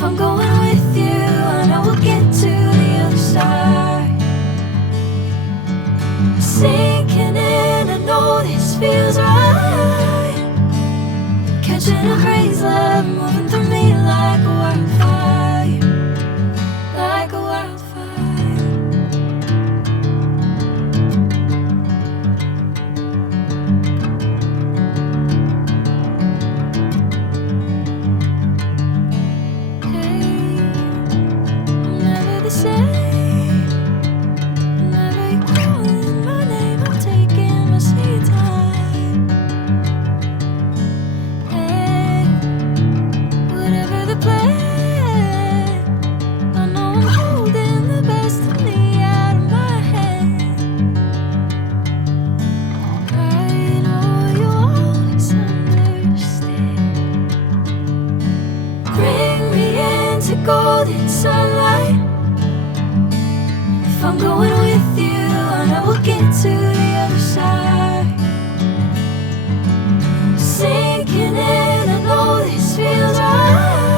If I'm going with you, I know we'll get to the other side. Sinking in, I know this feels right. Catching a crazy love, moving through me like a wildfire, like a wildfire. Hey, I'm never the same. Whenever you're calling my name, I'm taking my sweet time. Hey, whatever the plan, I know I'm holding the best of me out of my hand. I know you'll always understand. Bring me into golden sunlight. If I'm going with you, I know we'll get to the other side. Sinking in, I know this feels right.